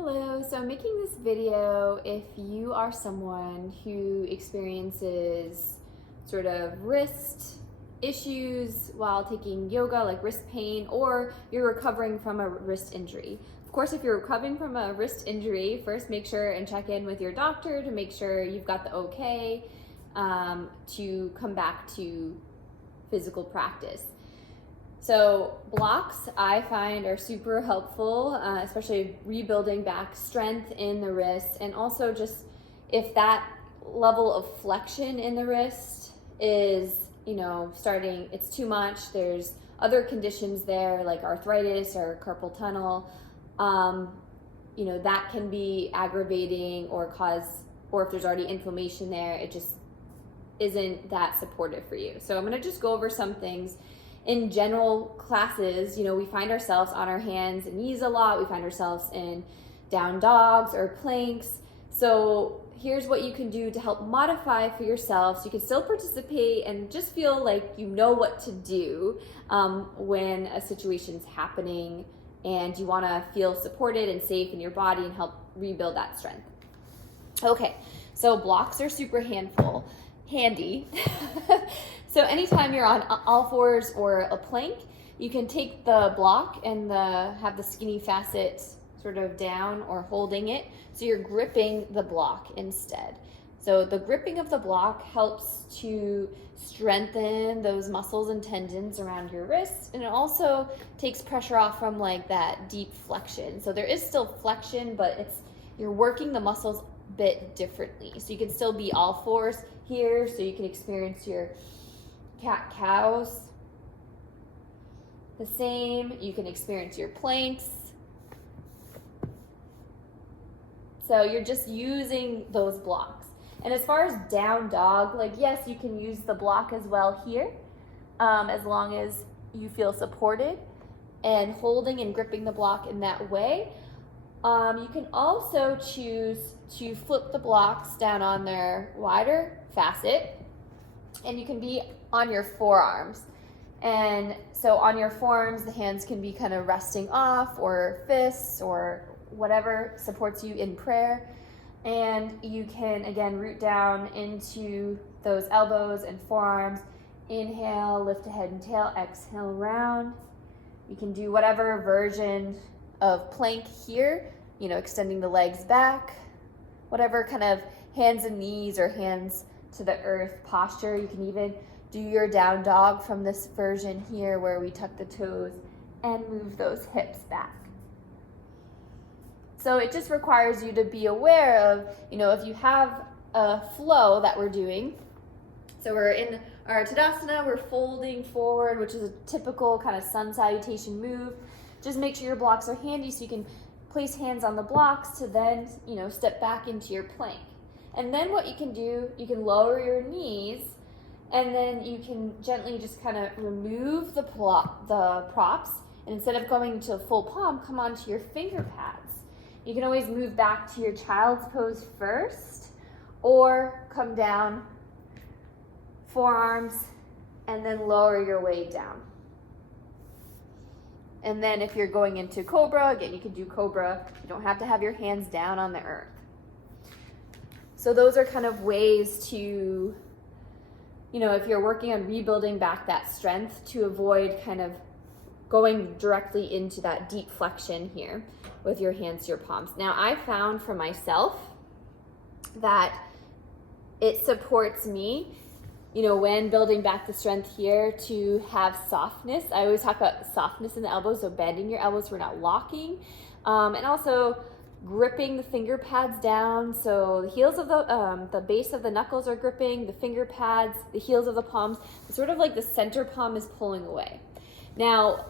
Hello, so I'm making this video if you are someone who experiences sort of wrist issues while taking yoga, like wrist pain, or you're recovering from a wrist injury. Of course, if you're recovering from a wrist injury, first make sure and check in with your doctor to make sure you've got the okay to come back to physical practice. So blocks I find are super helpful, especially rebuilding back strength in the wrist, and also just if that level of flexion in the wrist is, starting, it's too much, there's other conditions there like arthritis or carpal tunnel, that can be aggravating or if there's already inflammation there, it just isn't that supportive for you. So I'm gonna just go over some things. In general classes, we find ourselves on our hands and knees a lot. We find ourselves in down dogs or planks. So here's what you can do to help modify for yourself so you can still participate and just feel like you know what to do when a situation's happening and you want to feel supported and safe in your body and help rebuild that strength. Okay, so blocks are super handy. So anytime you're on all fours or a plank, you can take the block and have the skinny facet sort of down or holding it. So you're gripping the block instead. So the gripping of the block helps to strengthen those muscles and tendons around your wrist. And it also takes pressure off from like that deep flexion. So there is still flexion, but you're working the muscles a bit differently. So you can still be all fours here, so you can experience your cat-cows the same. You can experience your planks. So you're just using those blocks. And as far as down dog, yes, you can use the block as well here, as long as you feel supported and holding and gripping the block in that way. You can also choose to flip the blocks down on their wider facet, and you can be on your forearms. And so on your forearms, the hands can be kind of resting off, or fists, or whatever supports you in prayer. And you can, again, root down into those elbows and forearms. Inhale, lift the head and tail, exhale, round. You can do whatever version of plank here, extending the legs back, whatever kind of hands and knees or hands to the earth posture. You can even do your down dog from this version here where we tuck the toes and move those hips back. So it just requires you to be aware of, if you have a flow that we're doing. So we're in our Tadasana, we're folding forward, which is a typical kind of sun salutation move. Just make sure your blocks are handy so you can place hands on the blocks to then, step back into your plank. And then what you can do, you can lower your knees, and then you can gently just kind of remove the props, and instead of going to full palm, come onto your finger pads. You can always move back to your child's pose first, or come down, forearms, and then lower your way down. And then if you're going into Cobra, again, you can do Cobra. You don't have to have your hands down on the earth. So those are kind of ways to, if you're working on rebuilding back that strength, to avoid kind of going directly into that deep flexion here with your hands to your palms. Now, I found for myself that it supports me, when building back the strength here, to have softness. I always talk about softness in the elbows, so bending your elbows, we're not locking. And also gripping the finger pads down. So the heels of the base of the knuckles are gripping, the finger pads, the heels of the palms, sort of like the center palm is pulling away. Now,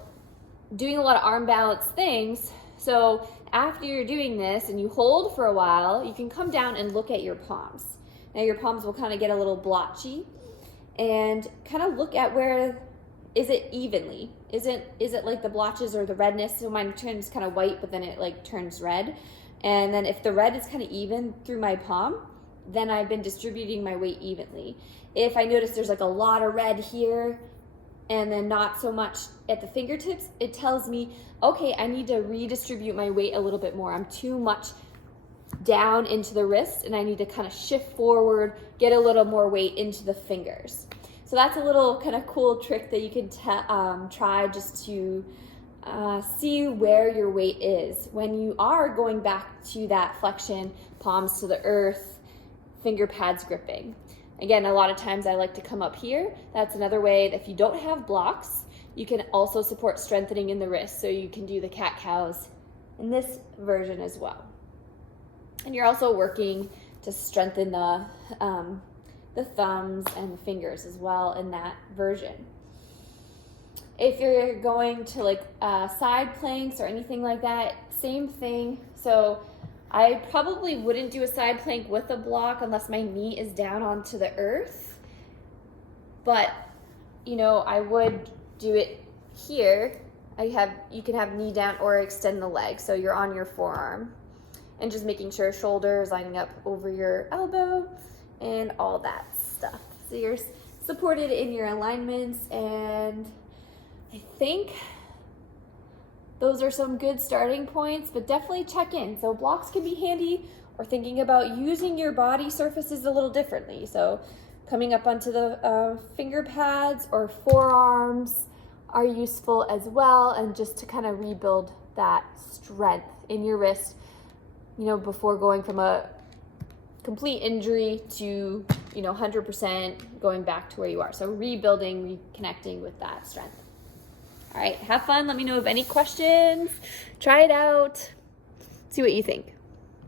doing a lot of arm balance things. So after you're doing this and you hold for a while, you can come down and look at your palms. Now your palms will kind of get a little blotchy, and kind of look at where is it evenly? Is it like the blotches or the redness? So mine turns kind of white, but then it turns red. And then if the red is kind of even through my palm, then I've been distributing my weight evenly. If I notice there's a lot of red here, and then not so much at the fingertips, it tells me, okay, I need to redistribute my weight a little bit more. I'm too much down into the wrist, and I need to kind of shift forward, get a little more weight into the fingers. So that's a little kind of cool trick that you can try just to see where your weight is. When you are going back to that flexion, palms to the earth, finger pads gripping. Again, a lot of times I like to come up here. That's another way that if you don't have blocks, you can also support strengthening in the wrist. So you can do the cat-cows in this version as well. And you're also working to strengthen the thumbs and the fingers as well in that version. If you're going to like side planks or anything like that, same thing. So I probably wouldn't do a side plank with a block unless my knee is down onto the earth. But, you know, I would do it here. You can have knee down or extend the leg. So you're on your forearm. And just making sure shoulders lining up over your elbow and all that stuff. So you're supported in your alignments, and I think those are some good starting points, but definitely check in. So blocks can be handy, or thinking about using your body surfaces a little differently. So coming up onto the finger pads or forearms are useful as well, and just to kind of rebuild that strength in your wrist, you know, before going from a complete injury to, you know, 100% going back to where you are. So rebuilding, reconnecting with that strength. All right, have fun. Let me know of any questions. Try it out. See what you think.